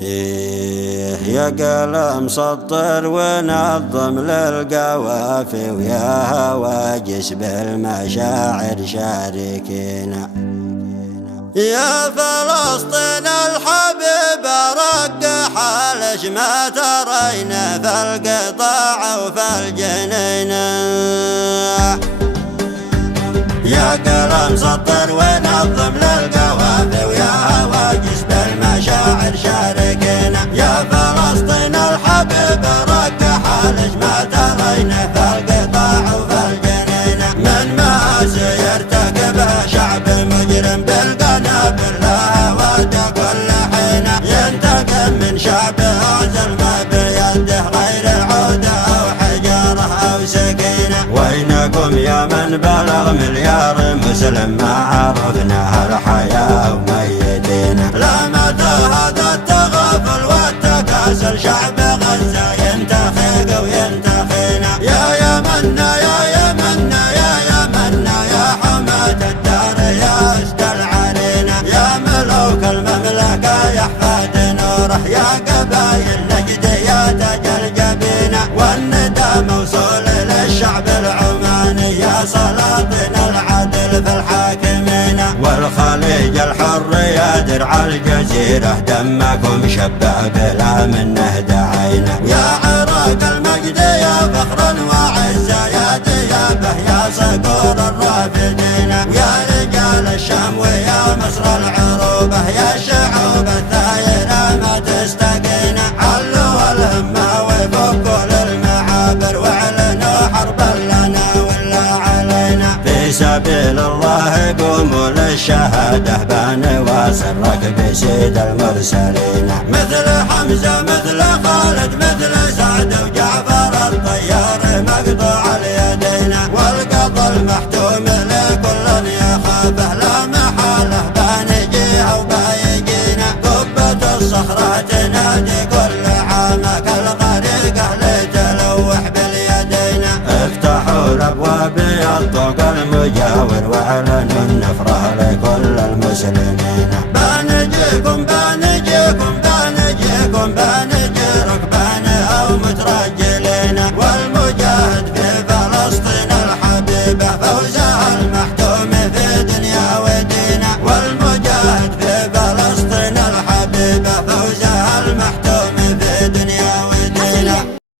يا قلم سطر ونظم للقوافي، ويا هواجس بالمشاعر شاركينا. يا فلسطين الحبيبة رقح ليش ما ترينا في القطاع وفي الجنين. يا قلم سطر ونظم للقوافي، ويا هواجس بالمشاعر شاركينا. يا فلسطين الحبيبة رقح ليش ما ترينا في القطاع وفي الجنين. من مآسي يرتكبها شعب مجرم بالقنابل لا ود كل حين. ينتقم من شعبه ظلمه بيده غير عودة أو حجارة أو سكينة. وينكم يا من بلغ مليار مسلم ما عرفنا الحياة وميتين. لا متى هذا التغافل والتكاسل شعب غزة ينتخيق وينتخينا. يا يمنا يا يمنا يا يمنا يا حماة الدار يا أسد العرينة. يا ملوك المملكة يا حفاد نوره، يا قبايل نجد يا تاج الجبينة. والندى موصول للشعب العماني، يا سلاطين العدل في الحاكمين. والخليج الحر يا درع الجزيرة، دمكم شبه بلا منه دعينا. يا عراق المجد يا فخرا وعزة، يا ديابه يا صقور الرافدين. يا رجال الشام ويا مصر العروبة، يا شعوب الثائرة ما تستقين. علوا الهمة وفكوا للمعابر، واعلنوا حربا لنا ولا علينا. في سبيل الله قوموا للشهادة، بنواصر ركب سيد المرسلين. مثل حمزة مثل خالد مثل سعد وجعفر الطيار مقطوع اليدين. والقضى المحتوم لكل يخافه لا محالة بنجيها وبايجينا. قبة الصخرة تنادي كل عام كالغريقة لتلوح باليدين. افتحوا الابواب الطوق المجاور، واعلنوا النفرة لكل المسلمين. بنجيكم بنجيكم بنجيكم بنجيكم